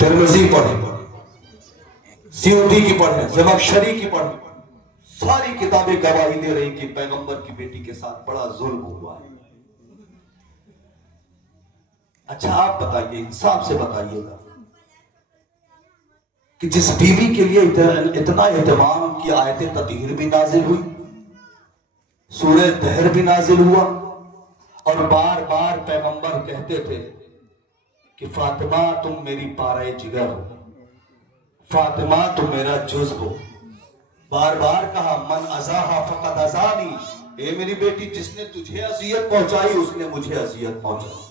Tirmidhi पढ़े, सियूती की पढ़े, ज़मख़शरी की पढ़े, सारी किताबें गवाही दे रही कि पैगंबर की बेटी के साथ बड़ा जुल्म हुआ है। अच्छा आप बताइए, इंसाफ से बताइएगा कि जिस बीवी के लिए इतना एहतमाम की आयतें ततीर भी नाजिल हुई, सूरह दहर भी नाजिल हुआ, और बार बार पैगंबर कहते थे कि फातिमा तुम मेरी पाराए जिगर हो, फातिमा तुम मेरा जुज़ हो। बार बार कहा मन अज़ाहा फ़क़द अज़ानी, ए मेरी बेटी जिसने तुझे अज़ियत पहुंचाई उसने मुझे अज़ियत पहुंचाई।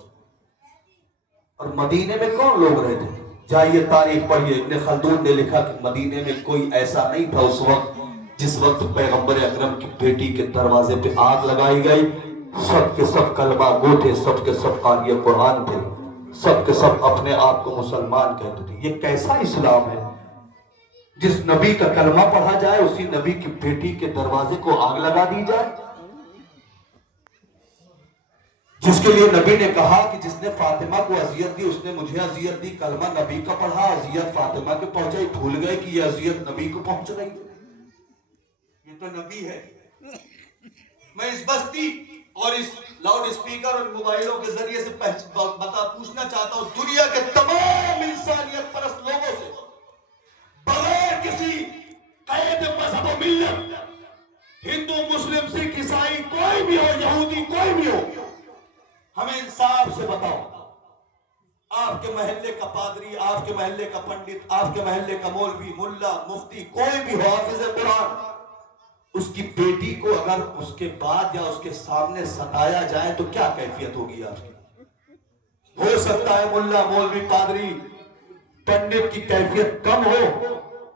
और मदीने में कौन लोग रहते थे? जाइए तारीख पढ़िए, इब्ने खल्दून ने लिखा कि मदीने में कोई ऐसा नहीं था उस वक्त जिस वक्त पैगंबर अकरम की बेटी के दरवाजे पे आग लगाई गई। सब के सब कलमा गो थे, सब के सब क़ारी कुरान थे, सब के सब अपने आप को मुसलमान कहते थे। ये कैसा इस्लाम है जिस नबी का कलमा पढ़ा जाए उसी नबी की बेटी के दरवाजे को आग लगा दी जाए? जिसके लिए नबी ने कहा कि जिसने फातिमा को अजियत दी उसने मुझे अजियत दी, कलमा नबी का पढ़ा, अजियत फातिमा के पहुंचाई, भूल गए कि ये अजियत नबी को पहुंच रही है। ये तो नबी है। मैं इस बस्ती और इस लाउड स्पीकर और मोबाइलों के जरिए से पूछना चाहता हूं दुनिया के तमाम इंसानियत परस्त लोगों से, बगैर किसी कैद मजहब और मिल्लत, हिंदू मुस्लिम सिख ईसाई कोई भी हो, यहूदी कोई भी हो, हमें इंसाफ से बताओ, आपके महल्ले का पादरी, आपके महल्ले का पंडित, आपके महल्ले का मौलवी, मुल्ला, मुफ्ती, कोई भी हो, हाफिज कुरान, उसकी बेटी को अगर उसके बाद या उसके सामने सताया जाए तो क्या कैफियत होगी आपकी? हो सकता है मुल्ला, मौलवी, पादरी, पंडित की कैफियत कम हो,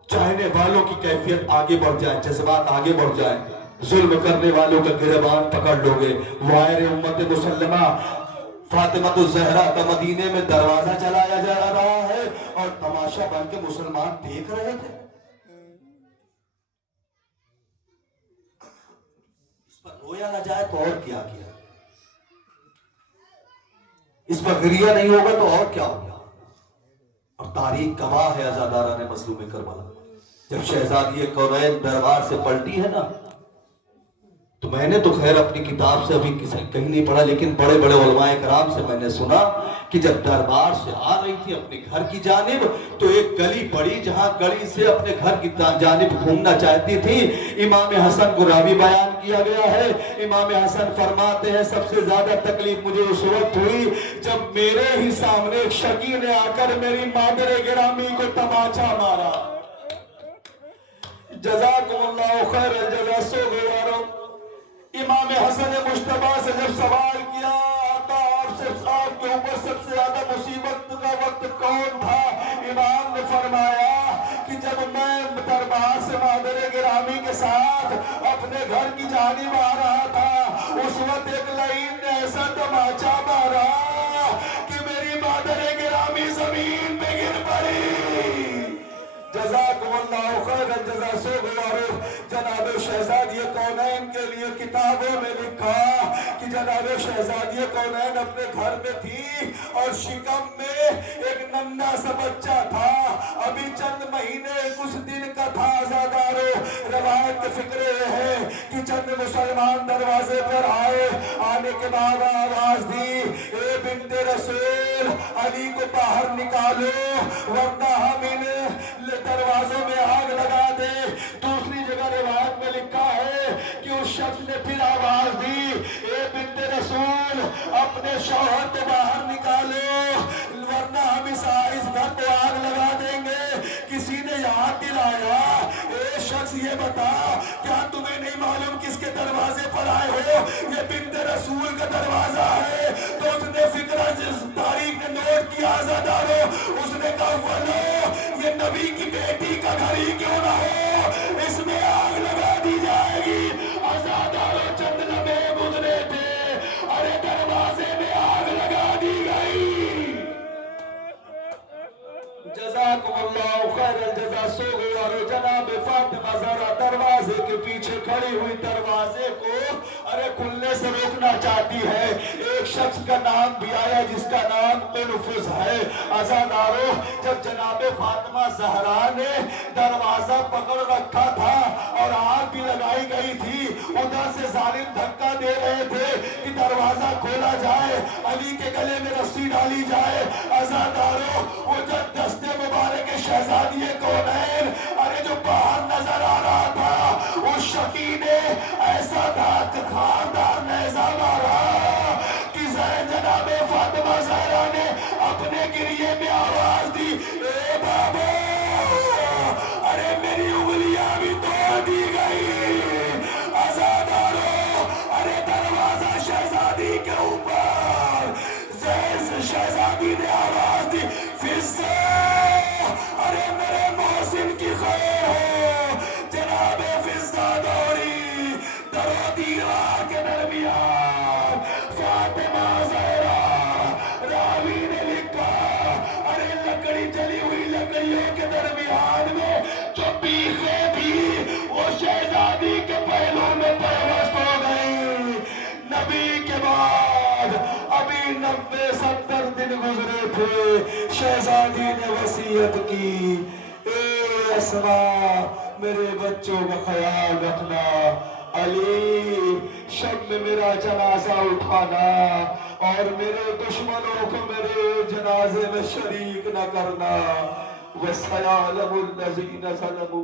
चाहने वालों की कैफियत आगे बढ़ जाए, जज्बात आगे बढ़ जाए, जुल्म करने वालों का गिरबान पकड़ लोगे। वायर उम्मत मुसल्लमा फातिमा तो ज़हरा का मदीने में दरवाजा चलाया जा रहा है और तमाशा बन के मुसलमान देख रहे थे। इस पर रोया ना जाए तो और क्या किया, इस पर गिरिया नहीं होगा तो और क्या होगा। और तारीख गवाह है अज़ादारा ने मज़लूम करबला, जब शहजादी कौनैन दरबार से पलटी है ना, तो मैंने तो खैर अपनी किताब से अभी कहीं नहीं पढ़ा, लेकिन बड़े बड़े उलमाए कराम से मैंने सुना कि जब दरबार से आ रही थी अपने घर की जानिब तो एक गली पड़ी जहां गली से अपने घर की जानिब घूमना चाहती थी। इमाम हसन को रावी बयान किया गया है, इमाम हसन फरमाते हैं सबसे ज्यादा तकलीफ मुझे उस वक्त हुई जब मेरे ही सामने एक शकी ने आकर मेरी मादरे गिरामी को तमाचा मारा। जज़ाकुमुल्लाहु खैरल जज़ा। सो गवारो इमाम हसन मुश्तबा से जब सवाल किया आता आपके ऊपर सबसे ज्यादा मुसीबत का वक्त कौन था, इमाम ने फरमाया कि जब मैं दरबार से मादरे गिरामी के साथ अपने घर की जानिब आ रहा था उस वक्त एक लाइन ने ऐसा तमाचा मारा कि मेरी मादरे गिरामी जमीन पे गिर पड़ी। जज़ाकुमुल्लाहु खैरल जज़ा। सो गवारो जनाब शहजादी कौनैन के लिए किताबों में लिखा कि जनाब शहजादी कौनैन अपने घर में थी और शिकम में एक नन्हा सा बच्चा था, अभी चंद महीने कुछ दिन का था। आजादारो रवायत के फिक्र है कि चंद मुसलमान दरवाजे पर आए, आने के बाद आवाज दी ए बिन्ते रसूल अली को बाहर निकालो वरना हम इन दरवाजों में आग लगा दे। दूसरी जगह रिवायत में लिखा है कि उस शख्स ने फिर आवाज दी ए बिन्ते रसूल अपने शौहर को बाहर निकालो वरना हम इस घर को आग लगा देंगे। किसी ने याद दिलाया ए शख्स ये बता क्या तुम्हें नहीं मालूम किसके दरवाजे पर आए हो, ये बिन्ते रसूल का दरवाजा है। तो उसने फिक्रा जिस तारीख ने नोट किया आजादारो, उसने कहा बोलो ये नबी की बेटी का घर ही क्यों ना हो, इसमें आग लगा दी जाएगी। आजादारो चंद लम्हे गुजरे थे, अरे दरवाजे में आग लगा दी गई। जज़ाकुमुल्लाहु खैरल जज़ा। सो गया और जनाब फातिमा ज़हरा दरवाजे के पीछे खड़ी हुई दरवाजे को अरे खुलने से रोकना चाहती है। एक शख्स का नाम भी आया जिसका नाम उनफुस है। अज़ादारों, जब जनाबे फातिमा ज़हरा ने दरवाजा पकड़ रखा था और आग भी लगाई गई थी, उधर से जालिम धक्का दे रहे थे कि दरवाजा खोला जाए, अली के गले में रस्सी डाली जाए। अज़ादारों, वो जब दस्ते मुबारक के शहजादी कौनैन अरे जो बाहर नजर आ रहा था, उस शकी ने ऐसा दांत खानदार नेज़ा मारा कि जनाबे फातिमा ज़हरा ने अपने गिरिए में आवाज दी, ए बाबा, अरे मेरी उंगलियां भी तोड़ दी गई। अज़ादारों, अरे दरवाजा शहजादी के ऊपर शहजादी ने आवाज दी, फिज़्ज़ा, अरे मेरे मोहसिन की खैर हो। जनाबे फिज़्ज़ा दौड़ी दरो दीवार के दरमियान फातिमा ज़हरा, रावी ने लिखा, अरे लकड़ी जली हुई लकड़ियों के दरमियान में जो पीखे थी वो शहजादी के पहलू में परवश हो गई। नबी के बाद अभी 90-70 दिन गुजरे थे, शहजादी ने वसीयत की, ए अस्मा, मेरे बच्चों का ख्याल रखना, अली शब में मेरा जनाजा उठाना और मेरे दुश्मनों को मेरे जनाजे में शरीक न करना। वसयालमुल लज़ीना ज़लमू